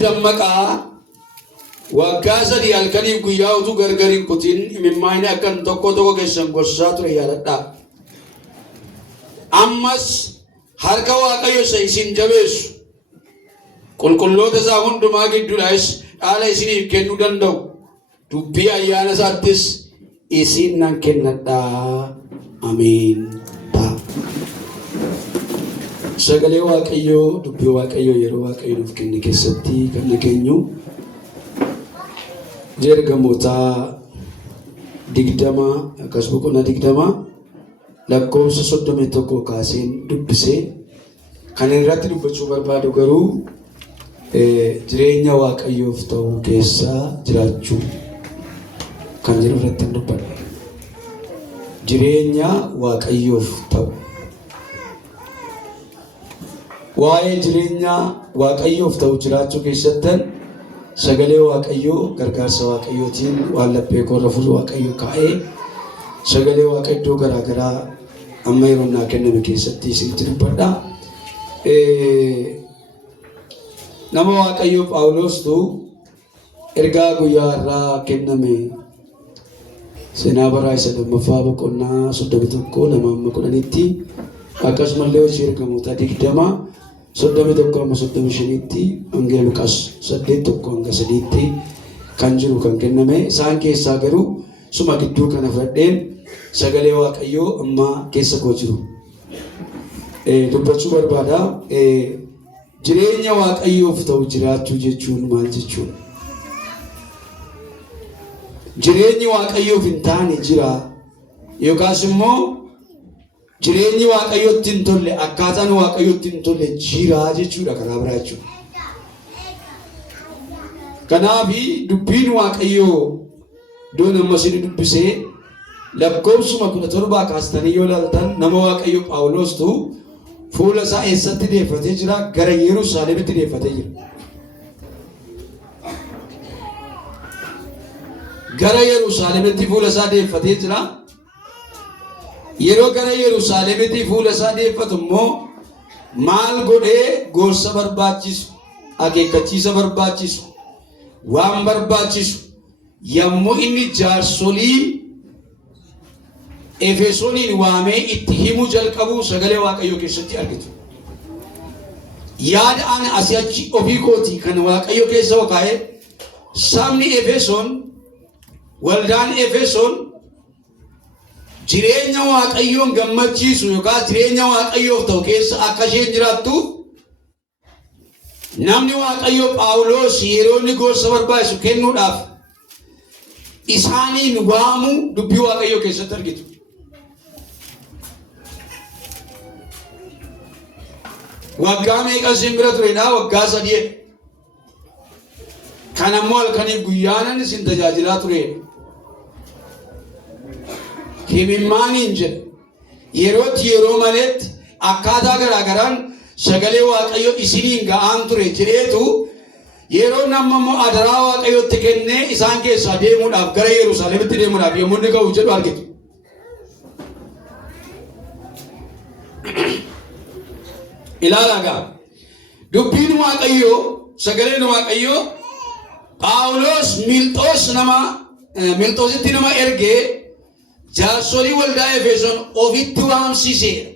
dammaqaa waggaa sadii halkanii guyyaa utuu gargariin kutiin imimmaayini akkan tokko keessan gorsaa ture yaadadhaa. Ammas harka Waaqayyo isa isin jabeessu qulqulloota isaa hundumaa gidduudhaas dhaala isiniif kennuu danda'u dubbii ayyaana isaattis isin nan kennadhaa. Ameen. Sagalee Waaqayyoo dubbii Waaqayyoo yeroo Waaqayyo nuuf kenne keessatti kan nageenyu Ergamoota 20 akkas boqonnaa 20 lakkoofsa 31 kaaseen dubbisee kan irratti dubbachuu barbaadu garuu jireenya Waaqayyoof ta'u keessaa jiraachuu kan jedhu irratti dubbadha. Jireenya Waaqayyoof ta'u. Waa'ee jireenya Waaqayyoof ta'u jiraachuu keessatti sagalee Waaqayyoo gargaarsa Waaqayyootiin waan laphee koorra furu Waaqayyo kaa'ee sagalee Waaqayyoo garaagaraa amma yeroo naa kenname keessatti isinitti dubbadha. Nama Waaqayyoo Phaawulostu ergaa guyyaa irraa kenname seenaa baraa isa lammaffaa boqonnaa 31 nama 10tti akkasumallee hojii ergamoota 20 31-35tti hanga Luqaas 8-3tti kan jiru kan kenname isaan keessaa garuu suma gidduu kana fudhadheen sagalee Waaqayyoo amma keessa koo jiru dubbachuu barbaada. Jireenya Waaqayyoof ta'u jiraachuu jechuun maal jechuudha? Jireenyi Waaqayyoof hin taane jira yookaas immoo jireenyi Waaqayyootti hin tolle akkaataan Waaqayyootti hin tolle jira jechuudha karaa biraa jechuudha. Kanaaf dubbiin Waaqayyoo doon ammas ni dubbisee lakkoofsuma 17 kaastanii yoo ilaaltan nama Waaqayyoo Phaawulostu fuula isaa eessatti deeffatee jira? Gara Yerusaalemitti deeffatee jira. Gara Yerusaalemitti fuula isaa deeffatee jira. Yeroo gara Yerusaalemitti fuula isaa deeffatu immoo maal godhee gorsa barbaachisu, akeekkachiisa barbaachisu, waan barbaachisu yommuu inni jaarsolii Efesooniin waamee itti himuu jalqabu sagalee Waaqayyoo keessatti argitu. Yaada ani asii achi ofii kooti kan Waaqayyo keessa kaa'ee sabni Efesoon waldaan Efesoon jireenya Waaqayyoon gammachiisu yookaan jireenya Waaqayyoof ta'u keessa akka isheen jiraattu namni Waaqayyoo Phaawulos yeroo inni gorsa barbaachisu kennuudhaaf isaaniin waamu dubbii Waaqayyoo keessatti argitu. Waggaa meeqa isin bira turedha? Waggaa 3. Kan ammoo halkaniif guyyaanan isin tajaajilaa turedha. Himimmaaniin jedha yerootti yeroo maleetti akkaataa garaagaraan sagalee Waaqayyo isiniin ga'aan ture jedheetu yeroo namni immoo adaraa Waaqayyotti kennee isaan keessaa deemuudhaaf gara Yerusaalemitti deemuudhaaf yommuu inni ga'u jedhu argitu. Ilaalaa gaa dubbiin Waaqayyoo sagaleen Waaqayyoo Phaawulos Milxoositti nama ergee jaarsolii waldaa Efesoon ofitti waamsiseera.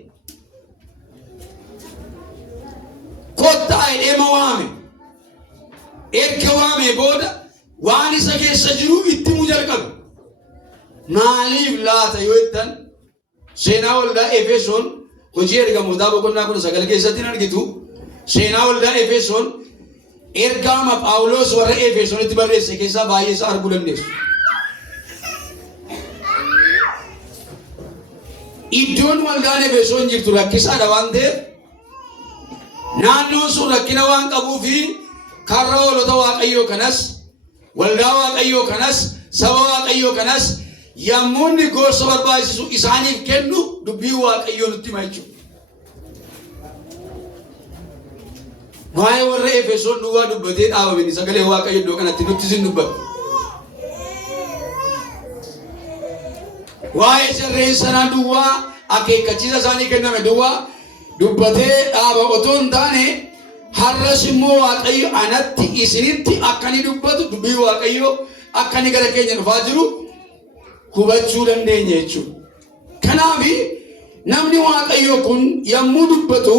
Kottaa jedhee waame. Erga waamee booda waan isa keessa jiru itti himuu jalqabe. Maaliif laata yoo jettan seenaa waldaa Efesoon hojii ergamootaa boqonnaa 19 keessatti argitu. Seenaa waldaa Efesoon ergaama Phaawulos warra Efesoonitti barreesse keessaa baay'ee isaa arguu dandeessu. Iddoon waldaan Efesoon jirtu rakkisaadha waan ta'eef naannoon sun rakkina waan qabuufi karra hoolota Waaqayyoo kanas waldaa Waaqayyoo kanas saba Waaqayyoo kanas yommuu inni gorsa barbaachisu isaaniif kennu dubbii Waaqayyoo nutti hima jechuudha. Waa'ee warra Efesoon duwwaa dubbatee dhaabamini sagalee Waaqayyoo iddoo kanatti nutti sin dubbata. Waa'ee jarreen sanaa duwwaa akeekkachiisa isaanii kenname duwwaa dubbatee dhaaba otoo hin taane har'asimmoo waaqayyo anatti isinitti akkani dubbatu dubbii waaqayyo akkani gara keenya dhufaa jiru hubachuu dandeenya jechuudha. Kanaaf namni waaqayyo kun yommuu dubbatu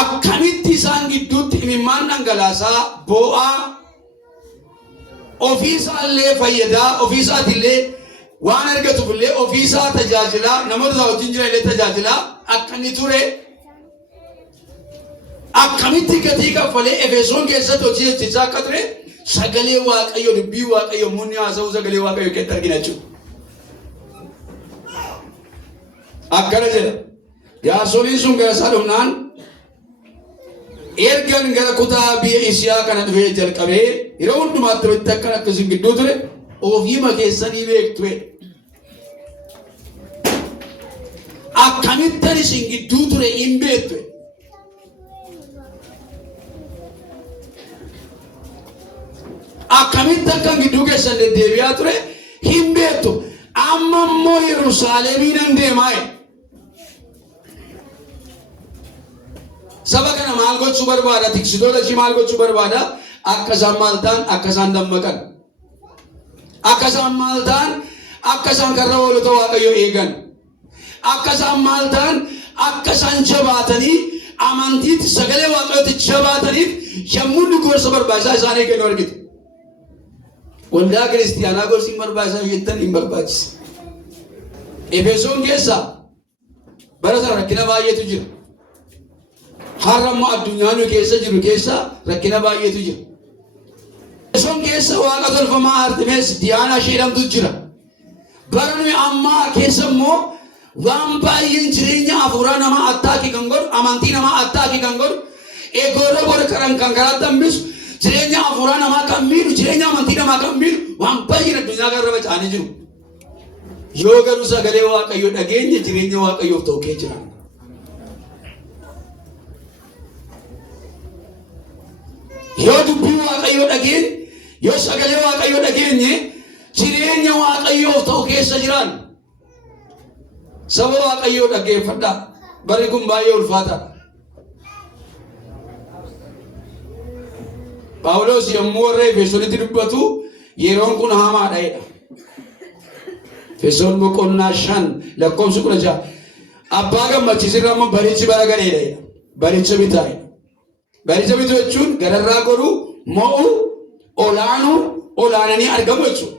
akkamitti isaan gidduutti imimmaan dhangalaasaa boo'aa ofiisaallee fayyadaa ofiisaatillee waan argatuufillee ofiisaa tajaajilaa namoota wajjin jiran illee tajaajilaa akkani ture akkamitti gatii kaffalee Efesoon keessatti hojii hojjechaa akka ture sagalee waaqayyo dubbii waaqayyo munni haasa'u sagalee waaqayyo keessatti argina jechuudha. Akkana jedha jaarsolii sun gara isaa dhufnaan ergan gara kutaa biyya Isiyaa kana dhufee jalqabee yeroo hundumaatti bitti akkan akkasiin gidduu ture ofiima keessanii beektu akkamittan isin gidduu ture hin beektu akkamittan kan gidduu keessan deddeebi'aa ture hin beektu amma immoo Yerusaalemiin nan deemaa saba kana maal gochuu barbaada tiksitoota ishii maal gochuu barbaada akka isaan maal ta'an akka isaan dammaqan akka isaan maal ta'an akka isaan karra hoolota waaqayyo eegan akka isaan maal ta'an akka isaan jabaatanii amantiitti sagalee waaqayyootti jabaataniif yommuu inni gorsa barbaachisaa isaan eegan argite. Waldaa kiristiyaanaa gorsi hin barbaachisaa jettan hin barbaachisa. Efesoon keessa bara sana rakkina baay'eetu jira. Har'a immoo addunyaan keessa jiru keessa rakkina baay'eetu jira. Efesoon keessa waaqa tolfamaa Artemis Diyaanaa jedhamtu jira. Bara nuyi ammaa keessa immoo waan baay'een jireenya hafuuraa namaa attaakii kan godhu amantii namaa attaakii kan godhu eegoorra godhu kan karaatti hambisu jireenya hafuuraa namaa kan miidhu jireenya amantii namaa kan miidhu waan baay'een addunyaa kanarra faca'anii jiru. Yoo garuu sagalee waaqayyoo dhageenya jireenya waaqayyoof ta'u kee jira. Yoo dubbii waaqayyoo dhageenye yoo sagalee waaqayyoo dhageenye jireenya waaqayyoof ta'u keessa jiraan. Saba waaqayyoo dhaggeeffadhaa. Barri kun baay'ee ulfaataadha. Phaawulos yommuu warra Efesoonitti dubbatu yeroon kun hamaadha jedha. Efesoon boqonnaa 5 lakkoofsa 16 abbaa gammachiisirra amma barichi bara gareedha jedha. Baricha bitaa'edha. Baricha bituu jechuun gararraa godhuu mo'uu olaanuu olaananii argamu jechuudha.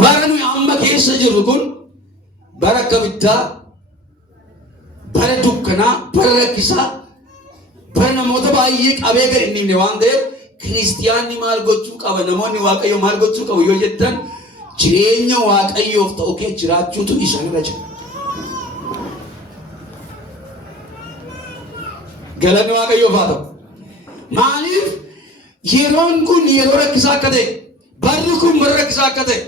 Bara nuyi amma keessa jirru kun bara akka bittaa bara dukkanaa bara rakkisaa bara namoota baay'ee qabee gad hin dhiifne waan ta'eef kiristiyaanni maal gochuu qaba namoonni waaqayyo maal gochuu qabu yoo jettan jireenya waaqayyoof ta'u kee jiraachuutu isaanirra jira. Galanni waaqayyoof haa ta'u. Maaliif yeroon kun yeroo rakkisaa akka ta'e barri kun bara rakkisaa akka ta'e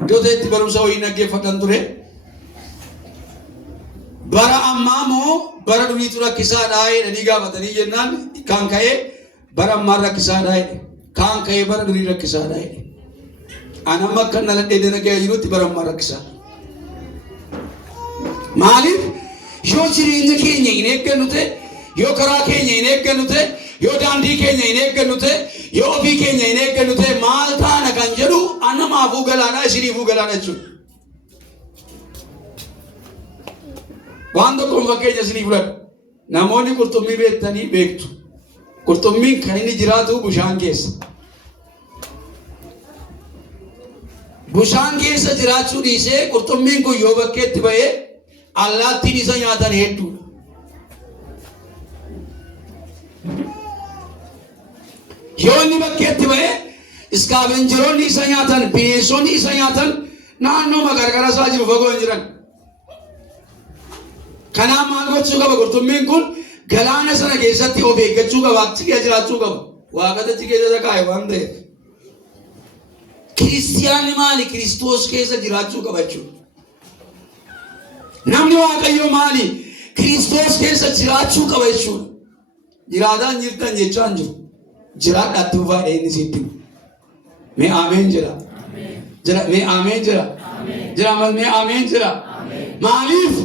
iddoo ta'etti barumsa wayii dhaggeeffatan ture. Bara ammaa moo bara duriitu rakkisaadhaa jedhanii gaafatanii jennaan kan ka'ee bara ammaan rakkisaadhaa jedhe kan ka'ee bara durii rakkisaadhaa jedhe. Ani amma akka naladhee danaga'ee jirutti bara ammaan rakkisaadha. Maaliif yoo jireenya keenya hin eeggannu ta'e yoo karaa keenya hin eeggannu ta'e yoo daandii keenya hin eeggannu ta'e yoo ofii keenya hin eeggannu ta'e maal taana kan jedhu annamaafuu galaadhaa isiniifuu galaadha jechuudha. Waan tokkoon fakkeenya isinii fudhadha. Namoonni qurxummii beektanii beektu. Qurxummiin kan inni jiraatu bishaan keessa. Bishaan keessa jiraachuu dhiisee qurxummiin kun yoo bakkeetti ba'ee allaattiin isa nyaatan hedduudha. Yoo inni bakkeetti ba'ee iskaavenjeroonni isa nyaatan bineensonni isa nyaatan naannoo magargara isaa jiru fagoo hin jiran. Kanaaf maal gochuu qaba qurxummiin kun galaana sana keessatti of eeggachuu qaba achi keessa jiraachuu qaba. Waaqata achi keessa kaa'e waan ta'eef. Kiristiyaanni maali? Kiristoos keessa jiraachuu qaba jechuudha. Namni waaqayyoo maali? Kiristoos keessa jiraachuu qaba jechuudha. Jiraataan jirtan jechaan jiru. Jiraadhaatti ufaa inni sitti. Mee ameen jira. Mee ameen jira. Jira mee ameen jira. Maaliif?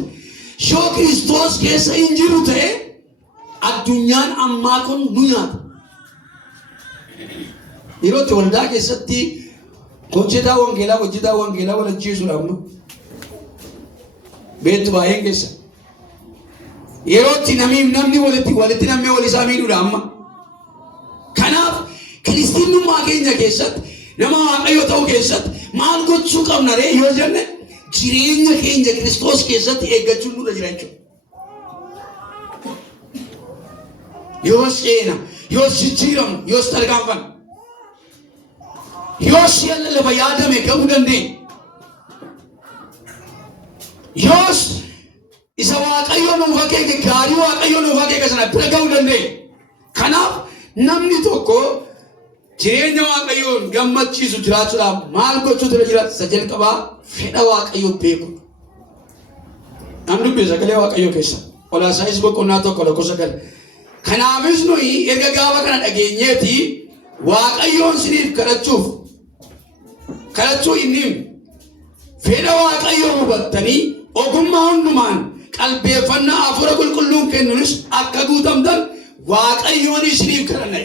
yoo Kiristoos keessa hin jiru ta'e addunyaan ammaa kun nu nyaata. Yeroo itti waldaa keessatti hojjetaa wangeelaa wal ajjeesuudha amma beektu baay'een keessa. Yeroo itti namni walitti namni wal isaa miidhuudha amma. Kanaaf kiristiinummaa keenya keessatti nama waaqayyo ta'uu keessatti maal gochuu qabna ree yoo jenne jireenya keenya Kiristoos keessatti eeggachuun nurra jira jechuudha. Yoo seena, yoo jijjiiramu, yoo tarkaanfannu, yoo si'ala lafa yaadame ga'uu dandeenya. Yoos isa waaqayyo nuuf akeeke gaarii waaqayyo nuuf akeeke sana bira ga'uu dandeenya. Kanaaf namni tokko jireenya waaqayyoon gammachiisu jiraachuudhaaf maal gochuutu jira? Isa jalqabaa fedha waaqayyoo beeku. Namni dubbisa sagalee waaqayyoo keessa Qolaasaayis boqonnaa 1:9. Kanaafis nuyi erga gaafa kana dhageenyeeti waaqayyoon siniif kadhachuu inni fedha waaqayyoo hubattanii ogummaa hundumaan qalbeeffannaa hafuura qulqulluun kennuunis akka guutamtan waaqayyoon isiniif kadhanna.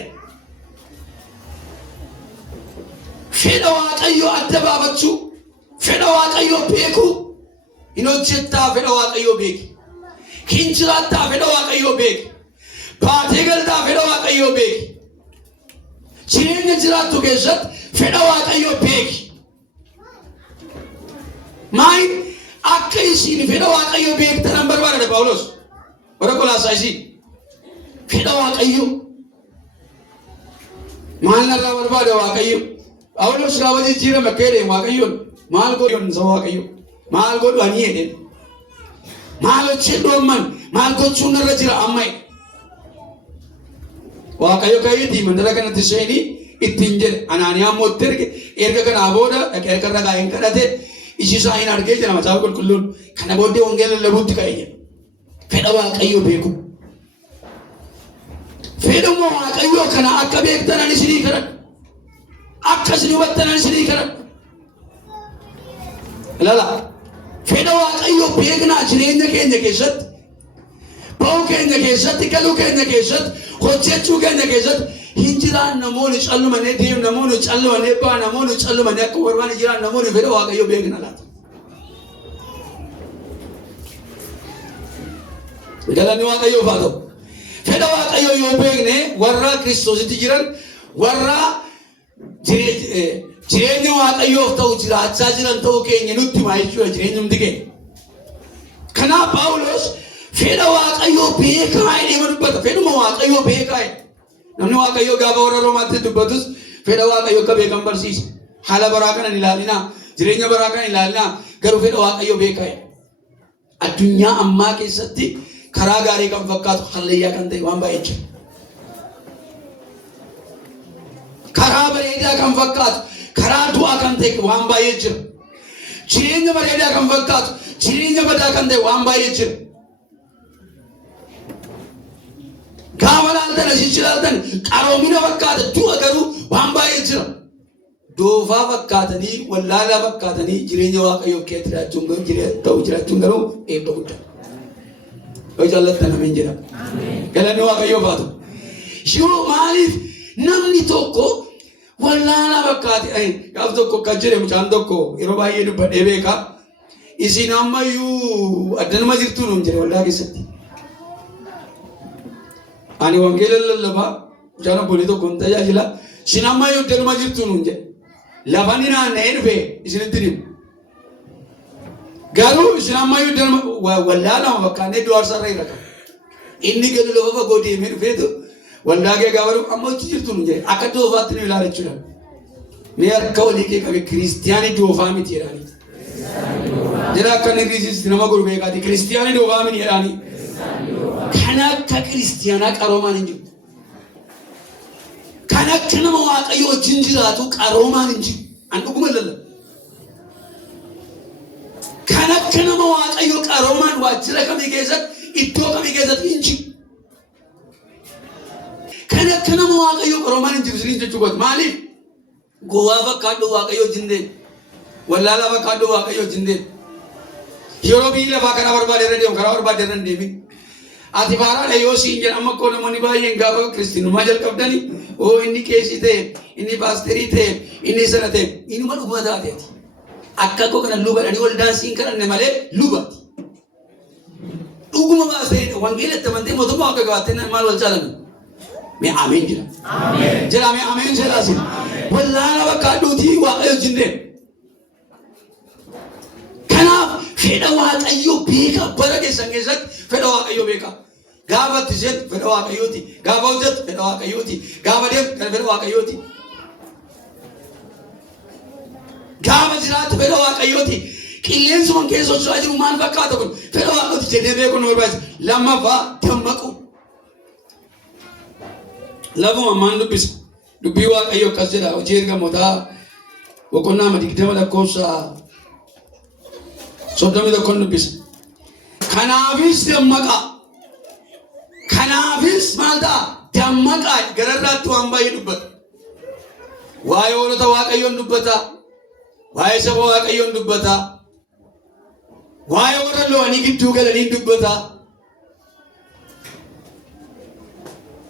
Fedha waaqayyoo adda baafachuu, fedha waaqayyoo beekuu, hin hojjettaa fedha waaqayyoo beeki, hin jiraattaa fedha waaqayyoo beeki, baatee galtaa fedha waaqayyoo beeki, jireenya jiraattu keessatti fedha waaqayyoo beeki. Maayin akka isin fedha waaqayyoo beektan barbaada Phaawulos warra Qolaasaayisii fedha waaqayyoo maal narraa barbaada waaqayyoo. Phaawulos gaafa jijjiirama keedeen waaqayyoon maal godhu isa waaqayyoo maal godhu ani jedheen maal hojjedhu amman maal gochuun narra jira amma waaqayyo kayyuutii mandara kanatti seenii ittiin jedhe Anaaniyaa mootti erga kanaa booda dhaqee harkarra kaa'een kadhate isiisaa hin argee jira macaafa qulqulluun kana booddee wangeela lallabuutti ka'e jedhe. Fedha waaqayyoo beeku. Fedhuma waaqayyoo kana akka beektan ani isinii kadhadha. Akka isin hubattan ani isinii kadhadha. Ilaala fedha waaqayyoo beeknaa jireenya keenya keessatti ba'uu keenya keessatti galuu keenya keessatti hojjechuu keenya keessatti hin jiraan namoonni callumanii deemu namoonni callumanii ba'an namoonni callumanii akka warraan jiraan namoonni fedha waaqayyoo beekna laata. Galanni waaqayyoo haa ta'u. Fedha waaqayyoo yoo beekne warra Kiristoositti jiran warra jireenya waaqayyoof ta'u jiraachaa jiran ta'uu keenya nutti himaa jechuudha jireenya hundi keenya. Kanaaf Phaawulos fedha waaqayyoo beekaa jedhee dubbata. Fedhuma waaqayyoo beekaa jedhe. Namni waaqayyoo gaafa warra Roomaatti dubbatus fedha waaqayyoo akka beekan barsiisa. Haala baraa kana hin ilaalinaa, jireenya baraa kana hin ilaalinaa, garuu fedha waaqayyoo beekaa jedhe. Addunyaa ammaa keessatti karaa gaarii kan fakkaatu hallayyaa kan ta'e waan baay'ee jira. Karaa bareedaa kan fakkaatu karaa du'aa kan ta'e waan baay'ee jira. Jireenya bareedaa kan fakkaatu jireenya badaa kan ta'e waan baay'ee jira. Gaafa laaltan asitti laaltan qaroomina fakkaata du'a garuu waan baay'ee jira. Doofaa fakkaatanii wallaalaa fakkaatanii jireenya waaqayyoo keessa jiraachuun garuu eebba guddaa. Yoo jaallattan ameen jedha. Galanni waaqayyoo haa ta'u. Yoo maaliif namni tokko wallaalaa fakkaate gaaf tokko kan jedhe mucaan tokko yeroo baay'ee dubbadhee beekaa isin ammayyuu addanuma jirtu nuun jedhe waldaa keessatti. Ani wangeela lallabaa mucaan obbolee tokko hin tajaajila isin ammayyuu addanuma jirtu nuun jedhe. Lafani naanna'ee dhufe isinitti himu. Garuu isin ammayyuu addanuma wallaalaa fakkaannee du'aarsaarra irra qaba. Inni gadi lafa fagoo deemee dhufeetu waldaa kee gaafa dhufu amma hojii jirtu nuun jedhe akka doofaatti nu ilaala jechuudha. Mee harka walii kee qabe kiristiyaanii doofaa miti jedhaanii. Jira akka inni riisisti nama godhu beekaati kiristiyaanii doofaa miti jedhaanii. Kan akka kiristiyaanaa qaroomaan hin jiru. Kan akka nama waaqayyo wajjin jiraatu qaroomaan hin jiru. An dhuguma lalla. Kan akka nama waaqayyo qaroomaan waajjira kamii keessatti iddoo kamii keessatti hin jiru. Kan akka nama waaqayyo qaroomaan hin jiru sirriin jechuu goota. Maaliif? Gowwaa fakkaadhu waaqayyo wajjin deemu. Wallaalaa fakkaadhu waaqayyo wajjin deemu. yeroo biyyi lafaa kana barbaade irra deemu karaa barbaade irra deemi. Ati baaraadha yoo siin jedhan amma koo namoonni baay'een gaafa kiristiinummaa jalqabdani inni qeesii ta'e inni paasterii ta'e inni sana ta'e inuma dhuguma taateeti. Akka koo kana lugadhanii ol daansiin kadhanne malee lugaati. Dhuguma paasterii wangeelatti amantee mootummaa akka qabaattee maal wal caalame? Mee ameen jira. Jira mee ameen jedhaasi. Wallaana bakka adduutii waaqayyo jinneen. Kanaaf fedha waaqayyo beeka bara keessan keessatti fedha waaqayyo beeka. Gaafa tishet fedha waaqayyooti. Gaafa hojjetu fedha waaqayyooti. Gaafa deemu fedha waaqayyooti. Gaafa jiraatu fedha waaqayyooti. Qilleensuma keessa socho'aa jiru maal fakkaata kun fedha waaqayyooti jennee beekuun barbaachisa. Lammaffaa dammaqu. Lafuma maan dubbisa. Dubbii waaqayyo akkas jedha hojii ergamootaa boqonnaa 20 lakkoofsa 31 dubbisa. Kanaafis dammaqa. Kanaafis maal ta'a? Dammaqa gararraatti waan baay'ee dubbata. Waa'ee hoolota waaqayyoon dubbata. Waa'ee saba waaqayyoon dubbata. Waa'ee warra lo'anii gidduu galanii dubbata.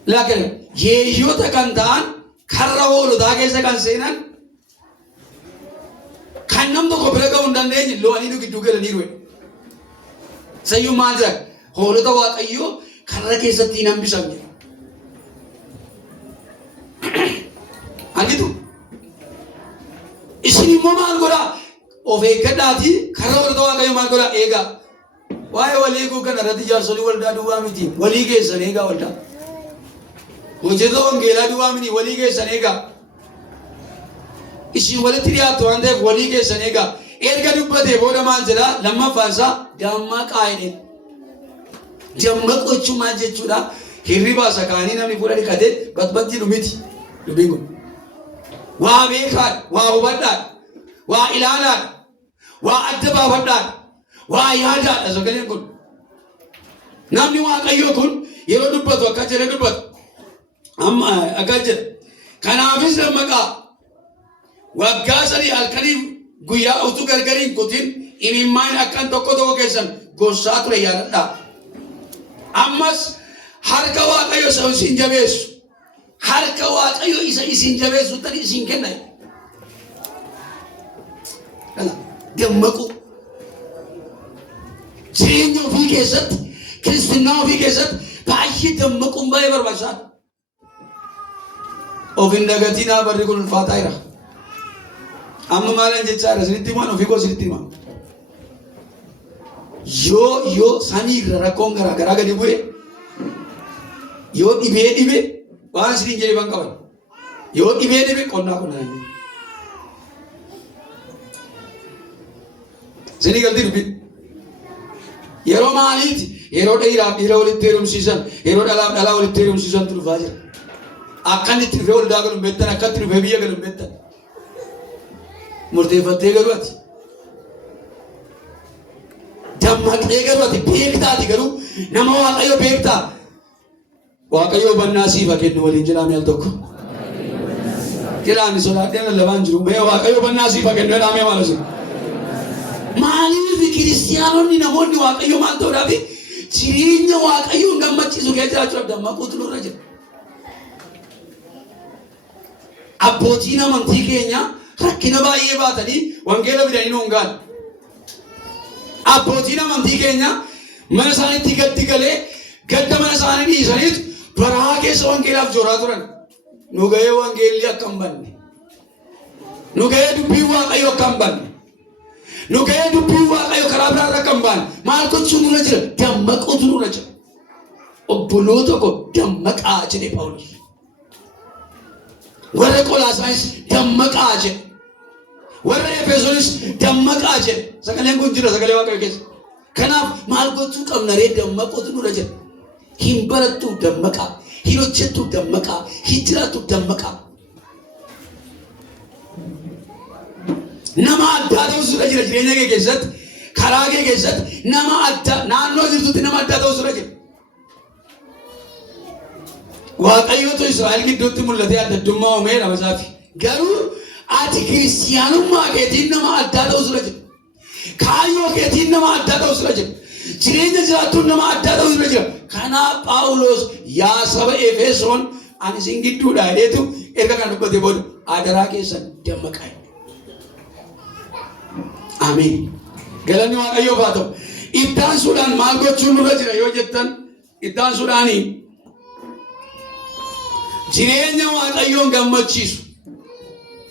Laakiin yeeyyoota kan ta'an karra hoolotaa keessa kan seenan kan nam tokko bira ga'uu hin dandeenye lo'anii gidduu galanii ru'e. Sayyuu maal jira? Hoolota waaqayyoo karra keessatti hin hambisamne. Angitu isin immoo maal godhaa? Of eeggadhaatii karra hoolota waaqayyoo maal godhaa? Eegaa. Waa'ee walii eeguu kana irratti jaarsolii waldaa duwwaa miti. Walii keessan eegaa waldaa. Hojjeta wangeelaa duwwaa miti walii keessan eegaa. Isin walitti dhiyaattu waan ta'eef walii keessan eegaa. Erga dubbatee booda maal jedhaa? Lammaffaan isaa dammaqaa jedheen. Dammaquu jechuun maal jechuudha? Hirribaa sakaanii namni fuula dhiqatee batbattii dhumiti. Dubbiin kun. Waa beekaadha, waa hubadhaadha, waa ilaalaadha, waa adda baafadhaadha, waa yaadaadha sagaleen kun. Namni waaqayyoo kun yeroo dubbatu akka jedhe dubbatu. Amma akka jedhe. Kanaafis dammaqaa. Waggaa sadii halkanii guyyaa utuu gargarii hin kutin imimmaan akkan tokko tokko keessan gorsaa ture yaadadhaa. Ammas harka waaqayyo isa isin jabeessu. Harka waaqayyo isa isin jabeessu tani isin kenna. Dammaqu. Jireenya ofii keessatti, kiristinnaa ofii keessatti baay'ee dammaquun baay'ee barbaachisaadha. Of hin dagatinaa barri kun ulfaataa jira. Amma maalan jechaadha sinitti himan ofii koo sinitti himan. Yoo sanii irra rakkoon garaa gadi bu'e yoo dhibee waan siniin jedhe ban qaban. Yoo dhibee qonnaa qonnaa. Sinii galtii dubbi. Yeroo maaliiti? Yeroo dhiiraaf dhiira walitti heerumsiisan, yeroo dhalaaf dhalaa walitti heerumsiisan dhufaa jira. Akkanitti dhufee waldaa galuun beektan, akkatti dhufee biyya galuun beektan. Murteeffattee garuu ati. Dammaqtee garuu ati beektaati garuu nama waaqayyo beektaa. Waaqayyo hubannaa siifa kennu waliin jedhame al tokko. Jedhame sodaadhee lallabaan jiru. Waaqayyo hubannaa siifa kennu jedhame maal jiru. Maaliif kiristiyaanonni namoonni waaqayyo maal ta'uudhaafi jireenya waaqayyoon gammachiisu kee jiraachuudhaaf dammaquutu nurra jira. Abbootiin amantii keenya rakkina baay'ee baatanii wangeela fidanii nuun gahan. Abbootiin amantii keenya mana isaaniitti gaddi galee gadda mana isaanii dhiisaniitu baraa keessa wangeelaaf jooraa turan. Nu gahee wangeelli akka hin banne. Nu gahee dubbii waaqayyo akka hin banne. Nu gahee dubbii waaqayyo karaa biraarra akka hin baane. Maal gochuun nurra jira? Dammaquutu nurra jira. Obboloota koo dammaqaa jedhe Phaawulos. Warra Qolaasaanis dammaqaa jedhe. Warra Efesoonis dammaqaa jedhe. Sagaleen kun jira sagalee waaqayyo keessa. Kanaaf maal gochuu qabna ree? Dammaquutu nurra jira. Hin barattu dammaqaa. Hin hojjettu dammaqaa. Hin jiraattu dammaqaa. Nama addaa ta'uu irra jira jireenya kee keessatti, karaa kee keessatti nama addaa naannoo jirtutti nama addaa ta'uu irra jira. Waaqayyootu Israa'el gidduutti mul'atee addaddummaa uumee lama isaafi. Garuu ati kiristiyaanummaa keetiin nama addaa ta'uu irra jira. Kaayyoo keetiin nama addaa ta'u sirra jira. Jireenya jiraattuun nama addaa ta'u sirra jira. Kanaaf Phaawulos yaa saba Efesoon ani isin gidduudhaa jedheetu erga kan dubbate booda adaraa keessan dammaqaa. Ameen. Galanni Waaqayyoof haa ta'u. Iddaan suudhaan maal gochuun nurra jira yoo jettan iddaan suudhaanii jireenya Waaqayyoon gammachiisu.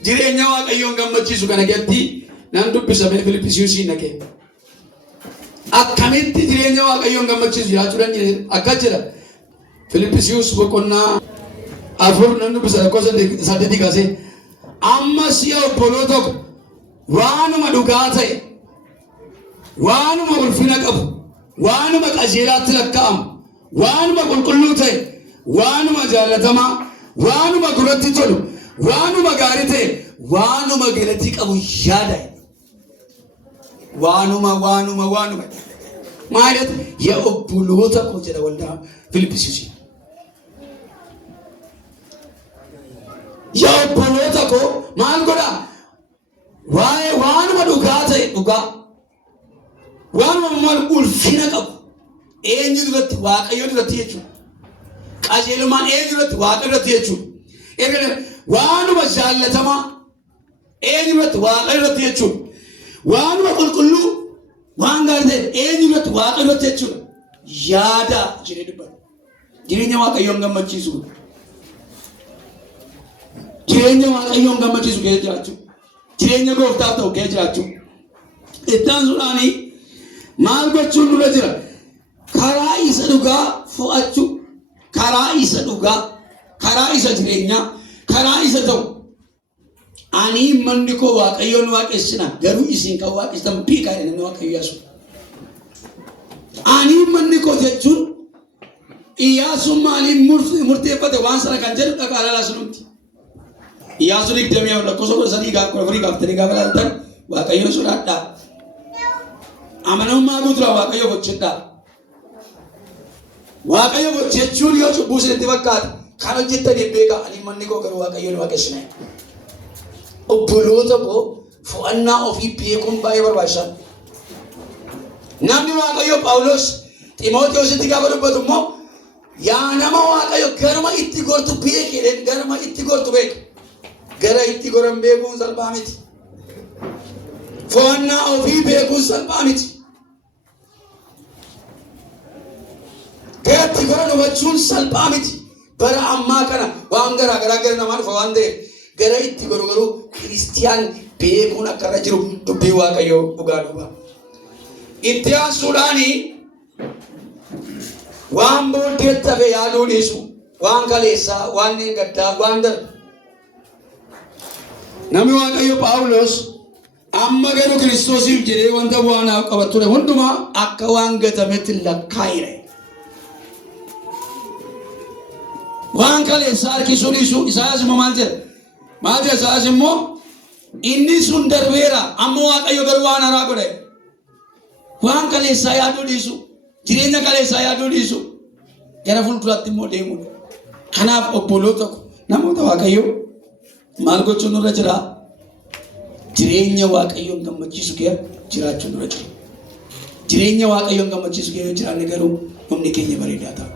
Jireenya Waaqayyoon gammachiisu kana keessatti nan dubbisame Filiphisiiyuusiin dhaqee. Akkamitti jireenya Waaqayyoon gammachiisu jiraachuu dandeenye akka jira. Filiphisiiyuus boqonnaa 4 nan dubbisa lakkoofsa 8 kaasee ammas yaa obboloota ko waanuma dhugaa ta'e waanuma ulfina qabu waanuma qajeelaatti lakkaa'amu waanuma qulqulluu ta'e waanuma jaallatamaa waanuma gurratti tolu waanuma gaarii ta'e waanuma galatti qabu yaada waanuma maalet yaa obboloota ko jedha waldaa Filiphisiiyuus. Yaa obboloota ko maal godhaa waanuma dhugaa ta'e dhugaa waanuma maal ulfina qabu eenyu duratti Waaqayyo duratti jechuudha. Qajeelummaan eenyu duratti Waaqayyo duratti jechuudha. Waanuma jaallatamaa eenyu duratti Waaqayyo duratti jechuudha. Waanuma qulqulluu waan gaarii ta'e eenyu duratti Waaqayyo duratti jechuudha. Yaada jedhee dubbata. Jireenya Waaqayyoon gammachiisu. Jireenya Waaqayyoon gammachiisu kee jiraachuu. Jireenya gooftaaf ta'u kee jiraachuu. Iddaan suudhaanii maal gochuun nurra jira? Karaa isa dhugaa fo'achuu. Karaa isa dhugaa. Karaa isa jireenyaa. Karaa isa ta'u. Ani manni koo Waaqayyoon waaqessina garuu isin kan waaqessan beekaa jedhanii Waaqayyo yaasu. Ani manni koo jechuun Iyyaasuun maaliin murteeffate waan sana kan jedhu dhaqaa ilaalaa sunumti. Iyyaasuun 20 lakkoofsa 3 gaafatanii gaafa ilaaltan Waaqayyoon sodaadhaa. Amanamummaa guutuudhaan Waaqayyo hojjedhaa. Waaqayyo hojjechuun yoo cubbuu isinitti fakkaate kan hojjettanii beekaa ani manni koo garuu Waaqayyoon waaqessina. Obboloota koo fo'annaa ofii beekuun baay'ee barbaachisaadha. Namni Waaqayyo Phaawulos Xiimotewositti gaafa dubbatu immoo yaa nama Waaqayyo garuma itti gortu beekee garuma itti gortu beeka. Gara itti goran beekuun salphaa miti. Fo'annaa ofii beekuun salphaa miti. Gara itti goran hubachuun salphaa miti. Bara ammaa kana waan garaa gara namaa dhufa waan ta'eef gara itti goru garuu Kiristiyaan beekuun akka irra jiru dubbii Waaqayyoo dhugaa dhugaa. Itti aansuudhaanii waan booddeetti hafe yaaduu dhiisu waan kaleessaa waan gaddaa waan darbe. Namni Waaqayyo Phaawulos amma garuu Kiristoosiif jedhee wanta bu'aanaaf qabatu ture hundumaa akka waan gatametti lakkaa'e. Waan kaleessaa harkisuu dhiisu Isaayaas immoo maal jedha? Maal jedha Isaayaas immoo inni sun darbeera amma Waaqayyo garuu waan haaraa godhe. Waan kaleessaa yaaduu dhiisu jireenya kaleessaa yaaduu dhiisu gara fuulduraatti immoo deemuudha. Kanaaf obboloota namoota Waaqayyo maal gochuun nurra jira? Jireenya Waaqayyoon gammachiisu kee jiraachuun nurra jira. Jireenya Waaqayyoon gammachiisu kee jiraanne garuu humni keenya bareedaa ta'a.